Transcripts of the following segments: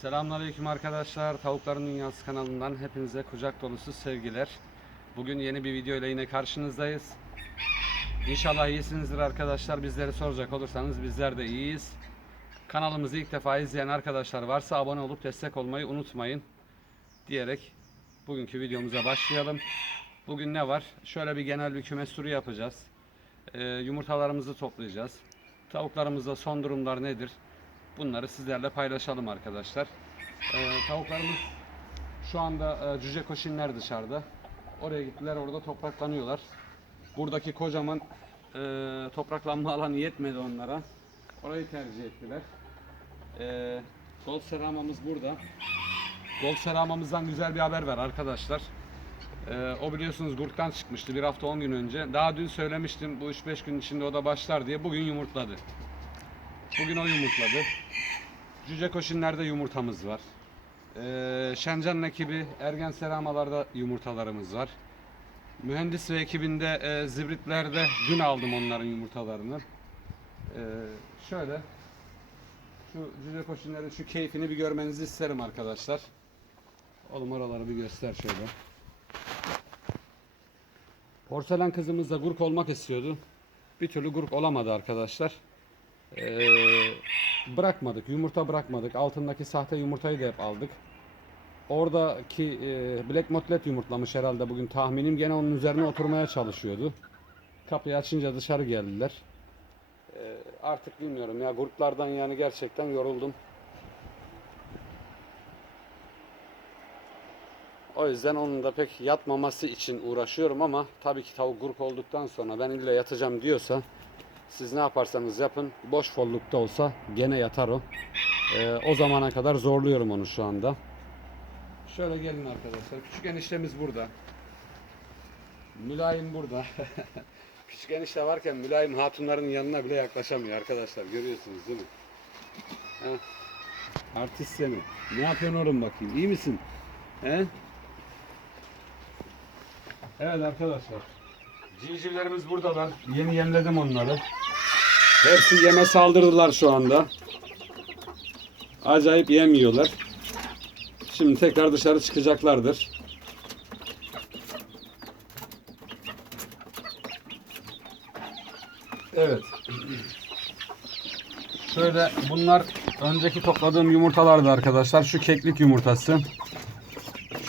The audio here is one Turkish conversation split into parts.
Selamünaleyküm arkadaşlar. Tavukların Dünyası kanalından hepinize kucak dolusu sevgiler. Bugün yeni bir video ile yine karşınızdayız. İnşallah iyisinizdir arkadaşlar. Bizleri soracak olursanız bizler de iyiyiz. Kanalımızı ilk defa izleyen arkadaşlar varsa abone olup destek olmayı unutmayın. Diyerek bugünkü videomuza başlayalım. Bugün ne var? Şöyle bir genel bir kümes turu yapacağız. Ee, yumurtalarımızı toplayacağız. Tavuklarımızda son durumlar nedir? Bunları sizlerle paylaşalım arkadaşlar. Ee, tavuklarımız şu anda e, cüce koşinler dışarıda. Oraya gittiler orada topraklanıyorlar. Buradaki kocaman e, topraklanma alanı yetmedi onlara. Orayı tercih ettiler. E, Gold seramamız burada. Gold seramamızdan güzel bir haber var arkadaşlar. E, o biliyorsunuz gurktan çıkmıştı bir hafta 10 gün önce. Daha dün söylemiştim bu 3-5 gün içinde o da başlar diye. Bugün yumurtladı. Bugün o yumurtladı. Cüce koşinlerde yumurtamız var. Ee, Şencan ekibi Ergen Seramalarda yumurtalarımız var. Mühendis ve ekibinde e, zibritlerde dün aldım onların yumurtalarını. Ee, şöyle şu cüce koşinlerin şu keyfini bir görmenizi isterim arkadaşlar. Oğlum oraları bir göster şöyle. Porselen kızımız da gurk olmak istiyordu. Bir türlü gurk olamadı arkadaşlar. Ee, bırakmadık. Yumurta bırakmadık. Altındaki sahte yumurtayı da hep aldık. Oradaki e, Black Motlet yumurtlamış herhalde bugün tahminim. Gene onun üzerine oturmaya çalışıyordu. Kapıyı açınca dışarı geldiler. Ee, artık bilmiyorum ya gruplardan yani gerçekten yoruldum. O yüzden onun da pek yatmaması için uğraşıyorum ama tabii ki tavuk grup olduktan sonra ben illa yatacağım diyorsa siz ne yaparsanız yapın boş follukta olsa gene yatar o. Ee, o zamana kadar zorluyorum onu şu anda. Şöyle gelin arkadaşlar. Küçük eniştemiz burada. Mülayim burada. Küçük enişte varken mülayim hatunların yanına bile yaklaşamıyor arkadaşlar. Görüyorsunuz değil mi? Heh. Artist seni. Ne yapıyorsun oğlum bakayım? İyi misin? He? Evet arkadaşlar. Civcivlerimiz buradalar. Yeni yemledim onları. Hepsi yeme saldırdılar şu anda. Acayip yemiyorlar. Şimdi tekrar dışarı çıkacaklardır. Evet. Şöyle bunlar önceki topladığım yumurtalardı arkadaşlar. Şu keklik yumurtası.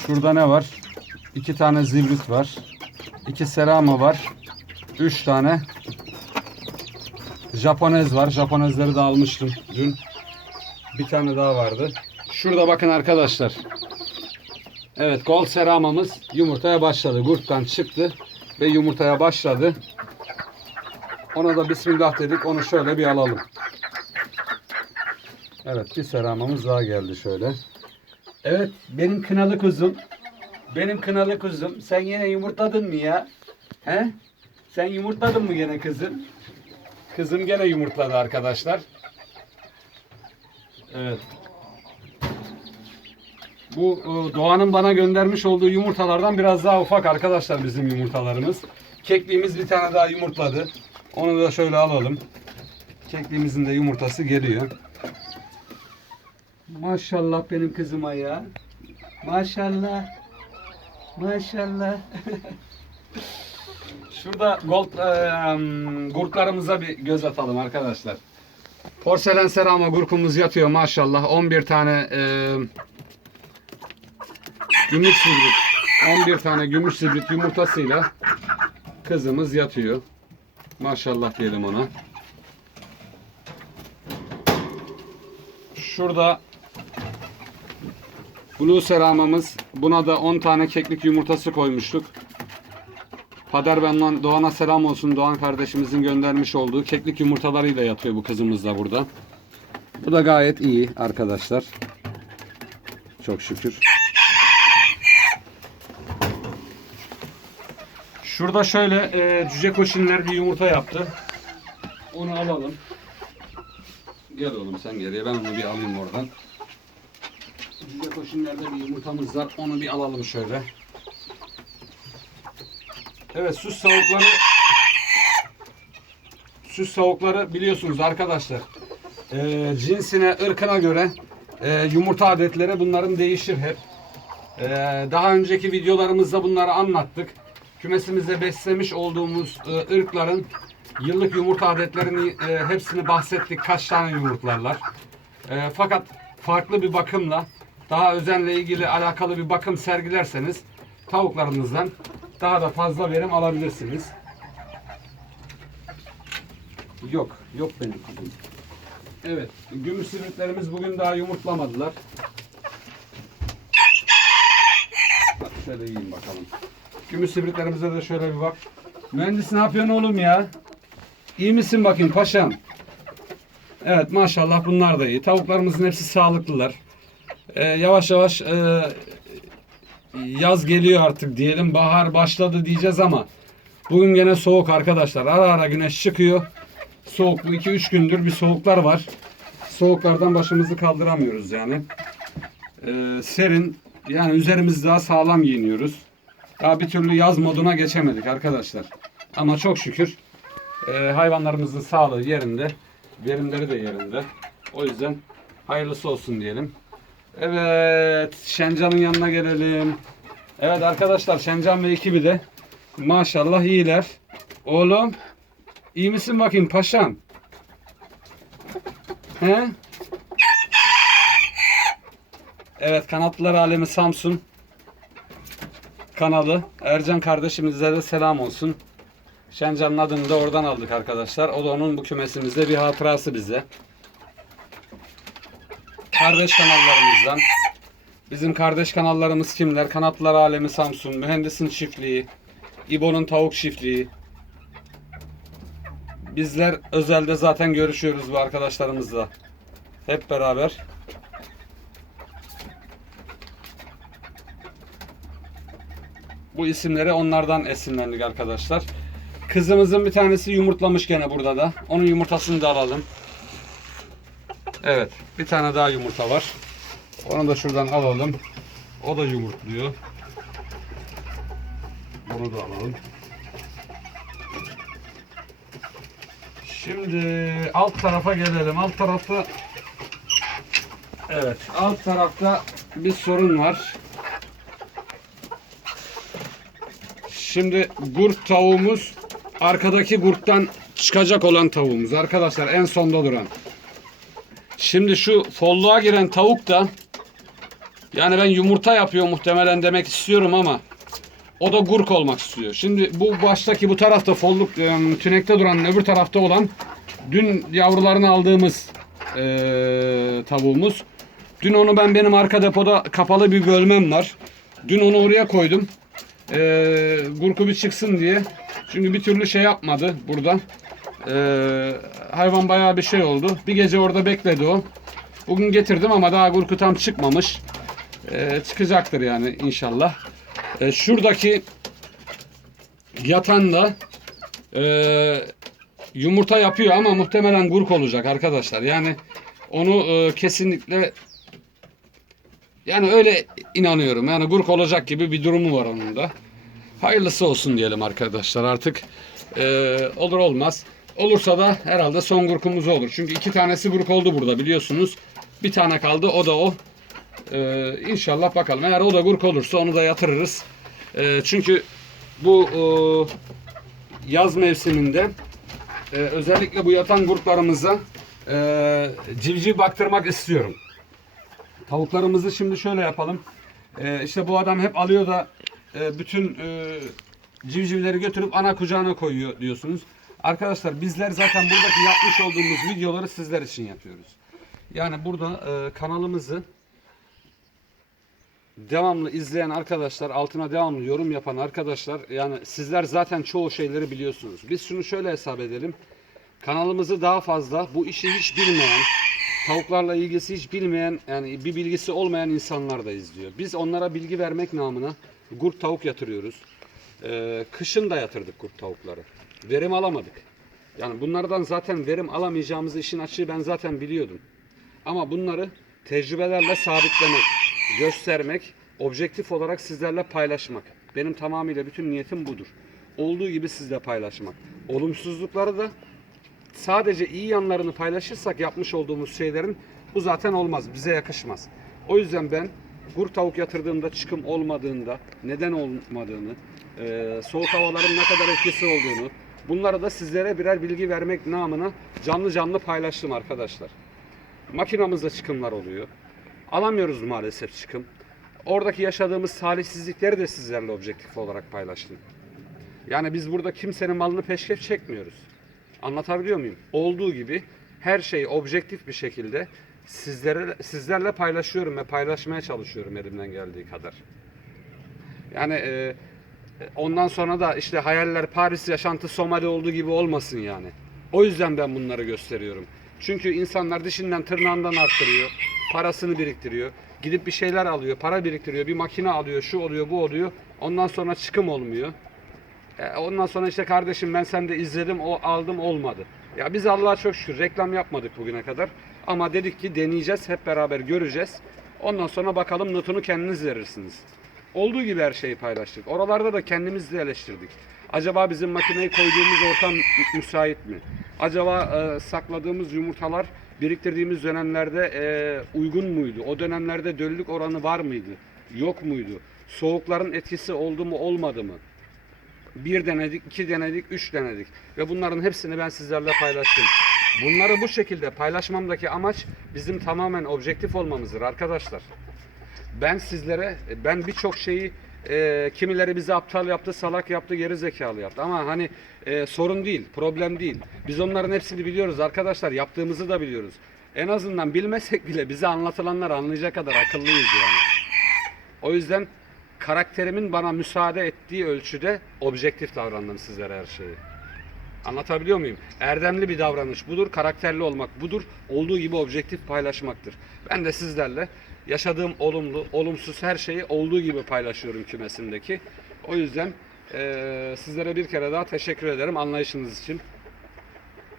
Şurada ne var? İki tane zibrit var. İki serama var. Üç tane Japonez var. Japonezleri de almıştım dün. Bir tane daha vardı. Şurada bakın arkadaşlar. Evet gol seramamız yumurtaya başladı. Gurttan çıktı ve yumurtaya başladı. Ona da bismillah dedik. Onu şöyle bir alalım. Evet bir seramamız daha geldi şöyle. Evet benim kınalı kuzum. Benim kınalı kuzum. Sen yine yumurtladın mı ya? He? Sen yumurtladın mı gene kızım? Kızım gene yumurtladı arkadaşlar. Evet. Bu e, Doğan'ın bana göndermiş olduğu yumurtalardan biraz daha ufak arkadaşlar bizim yumurtalarımız. Kekliğimiz bir tane daha yumurtladı. Onu da şöyle alalım. Kekliğimizin de yumurtası geliyor. Maşallah benim kızıma ya. Maşallah. Maşallah. Şurada gold e, gurklarımıza bir göz atalım arkadaşlar. Porselen serama gurkumuz yatıyor maşallah. 11 tane e, gümüş sibrit 11 tane gümüş sibrit yumurtasıyla kızımız yatıyor. Maşallah diyelim ona. Şurada Blue seramamız. Buna da 10 tane keklik yumurtası koymuştuk. Paderben'den Doğan'a selam olsun. Doğan kardeşimizin göndermiş olduğu keklik yumurtalarıyla yatıyor bu kızımız da burada. Bu da gayet iyi arkadaşlar. Çok şükür. Şurada şöyle e, cüce koşinler bir yumurta yaptı. Onu alalım. Gel oğlum sen geriye ben onu bir alayım oradan. Cüce koşinlerde bir yumurtamız var. Onu bir alalım şöyle. Evet süs tavukları süs tavukları biliyorsunuz arkadaşlar. Ee, cinsine, ırkına göre e, yumurta adetleri bunların değişir hep. E, daha önceki videolarımızda bunları anlattık. Kümesimizde beslemiş olduğumuz e, ırkların yıllık yumurta adetlerini e, hepsini bahsettik. Kaç tane yumurtlarlar. E, fakat farklı bir bakımla daha özenle ilgili alakalı bir bakım sergilerseniz tavuklarınızdan daha da fazla verim alabilirsiniz. Yok, yok benim kızım. Evet, gümüş simitlerimiz bugün daha yumurtlamadılar. Bak şöyle yiyin bakalım. Gümüş sivritlerimize de şöyle bir bak. Mühendis ne yapıyorsun oğlum ya? İyi misin bakayım paşam? Evet maşallah bunlar da iyi. Tavuklarımızın hepsi sağlıklılar. Ee, yavaş yavaş e, yaz geliyor artık diyelim. Bahar başladı diyeceğiz ama bugün gene soğuk arkadaşlar. Ara ara güneş çıkıyor. Soğuk bu 2-3 gündür bir soğuklar var. Soğuklardan başımızı kaldıramıyoruz yani. Ee, serin yani üzerimizi daha sağlam giyiniyoruz. Daha bir türlü yaz moduna geçemedik arkadaşlar. Ama çok şükür e, hayvanlarımızın sağlığı yerinde. Verimleri de yerinde. O yüzden hayırlısı olsun diyelim. Evet Şencan'ın yanına gelelim. Evet arkadaşlar Şencan ve ekibi de maşallah iyiler. Oğlum iyi misin bakayım paşam? He? Evet kanatlılar alemi Samsun kanalı. Ercan kardeşimize de selam olsun. Şencan'ın adını da oradan aldık arkadaşlar. O da onun bu kümesimizde bir hatırası bize. Kardeş kanallarımızdan. Bizim kardeş kanallarımız kimler? Kanatlılar Alemi Samsun, Mühendisin Çiftliği, İbo'nun Tavuk Çiftliği. Bizler özelde zaten görüşüyoruz bu arkadaşlarımızla. Hep beraber. Bu isimleri onlardan esinlendik arkadaşlar. Kızımızın bir tanesi yumurtlamış gene burada da. Onun yumurtasını da alalım. Evet, bir tane daha yumurta var. Onu da şuradan alalım. O da yumurtluyor. Bunu da alalım. Şimdi alt tarafa gelelim. Alt tarafta Evet, alt tarafta bir sorun var. Şimdi gurt tavuğumuz arkadaki gurttan çıkacak olan tavuğumuz. Arkadaşlar en sonda duran. Şimdi şu folluğa giren tavuk da yani ben yumurta yapıyor muhtemelen demek istiyorum ama o da gurk olmak istiyor. Şimdi bu baştaki bu tarafta folluk e, tünekte duran öbür tarafta olan dün yavrularını aldığımız e, tavuğumuz. Dün onu ben benim arka depoda kapalı bir bölmem var. Dün onu oraya koydum. E, gurku bir çıksın diye. Çünkü bir türlü şey yapmadı burada. E, hayvan bayağı bir şey oldu. Bir gece orada bekledi o. Bugün getirdim ama daha gurku tam çıkmamış. E, çıkacaktır yani inşallah. E, şuradaki yatan da e, yumurta yapıyor ama muhtemelen gurk olacak arkadaşlar. Yani onu e, kesinlikle yani öyle inanıyorum. Yani gurk olacak gibi bir durumu var onun da. Hayırlısı olsun diyelim arkadaşlar artık. e, olur olmaz. Olursa da herhalde son gurkumuz olur. Çünkü iki tanesi gurk oldu burada biliyorsunuz. Bir tane kaldı o da o. Ee, inşallah bakalım. Eğer o da gurk olursa onu da yatırırız. Ee, çünkü bu e, yaz mevsiminde e, özellikle bu yatan gurklarımıza e, civciv baktırmak istiyorum. Tavuklarımızı şimdi şöyle yapalım. E, işte bu adam hep alıyor da e, bütün e, civcivleri götürüp ana kucağına koyuyor diyorsunuz. Arkadaşlar bizler zaten buradaki yapmış olduğumuz videoları sizler için yapıyoruz. Yani burada e, kanalımızı devamlı izleyen arkadaşlar, altına devamlı yorum yapan arkadaşlar, yani sizler zaten çoğu şeyleri biliyorsunuz. Biz şunu şöyle hesap edelim. Kanalımızı daha fazla bu işi hiç bilmeyen, tavuklarla ilgisi hiç bilmeyen, yani bir bilgisi olmayan insanlar da izliyor. Biz onlara bilgi vermek namına gurt tavuk yatırıyoruz. Ee, kışın da yatırdık kurt tavukları. Verim alamadık. Yani bunlardan zaten verim alamayacağımızı işin açığı ben zaten biliyordum. Ama bunları tecrübelerle sabitlemek, göstermek, objektif olarak sizlerle paylaşmak. Benim tamamıyla bütün niyetim budur. Olduğu gibi sizle paylaşmak. Olumsuzlukları da sadece iyi yanlarını paylaşırsak yapmış olduğumuz şeylerin Bu zaten olmaz. Bize yakışmaz. O yüzden ben kurt tavuk yatırdığımda çıkım olmadığında neden olmadığını, soğuk havaların ne kadar etkisi olduğunu bunları da sizlere birer bilgi vermek namına canlı canlı paylaştım arkadaşlar. Makinamızda çıkımlar oluyor. Alamıyoruz maalesef çıkım. Oradaki yaşadığımız talihsizlikleri de sizlerle objektif olarak paylaştım. Yani biz burada kimsenin malını peşkef çekmiyoruz. Anlatabiliyor muyum? Olduğu gibi her şeyi objektif bir şekilde sizlere sizlerle paylaşıyorum ve paylaşmaya çalışıyorum elimden geldiği kadar. Yani e, ondan sonra da işte hayaller Paris yaşantı Somali olduğu gibi olmasın yani. O yüzden ben bunları gösteriyorum. Çünkü insanlar dişinden tırnağından arttırıyor, parasını biriktiriyor, gidip bir şeyler alıyor, para biriktiriyor, bir makine alıyor, şu oluyor, bu oluyor. Ondan sonra çıkım olmuyor. E, Ondan sonra işte kardeşim ben sende izledim, o aldım olmadı. Ya biz Allah'a çok şükür reklam yapmadık bugüne kadar. Ama dedik ki deneyeceğiz, hep beraber göreceğiz. Ondan sonra bakalım notunu kendiniz verirsiniz. Olduğu gibi her şeyi paylaştık. Oralarda da kendimizi eleştirdik. Acaba bizim makineyi koyduğumuz ortam mü- müsait mi? Acaba e, sakladığımız yumurtalar biriktirdiğimiz dönemlerde e, uygun muydu? O dönemlerde döllük oranı var mıydı? Yok muydu? Soğukların etkisi oldu mu olmadı mı? Bir denedik, iki denedik, üç denedik. Ve bunların hepsini ben sizlerle paylaştım. Bunları bu şekilde paylaşmamdaki amaç bizim tamamen objektif olmamızdır arkadaşlar. Ben sizlere, ben birçok şeyi e, kimileri bizi aptal yaptı, salak yaptı, geri zekalı yaptı. Ama hani e, sorun değil, problem değil. Biz onların hepsini biliyoruz arkadaşlar. Yaptığımızı da biliyoruz. En azından bilmesek bile bize anlatılanlar anlayacak kadar akıllıyız yani. O yüzden karakterimin bana müsaade ettiği ölçüde objektif davrandım sizlere her şeyi. Anlatabiliyor muyum? Erdemli bir davranış budur, karakterli olmak budur, olduğu gibi objektif paylaşmaktır. Ben de sizlerle yaşadığım olumlu, olumsuz her şeyi olduğu gibi paylaşıyorum kümesimdeki. O yüzden eee, sizlere bir kere daha teşekkür ederim anlayışınız için.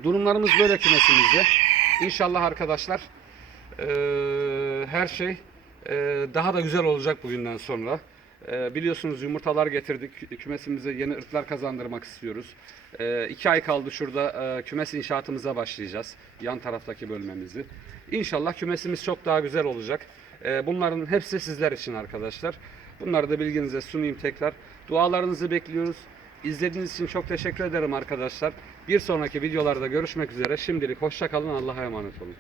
Durumlarımız böyle kümesimizde. İnşallah arkadaşlar eee, her şey eee, daha da güzel olacak bugünden sonra. Eee, biliyorsunuz yumurtalar getirdik. Kü- Kümesimize yeni ırklar kazandırmak istiyoruz. Eee iki ay kaldı şurada eee, kümes inşaatımıza başlayacağız. Yan taraftaki bölmemizi. İnşallah kümesimiz çok daha güzel olacak. Eee, bunların hepsi sizler için arkadaşlar. Bunları da bilginize sunayım tekrar. Dualarınızı bekliyoruz. İzlediğiniz için çok teşekkür ederim arkadaşlar. Bir sonraki videolarda görüşmek üzere. Şimdilik hoşça kalın. Allah'a emanet olun.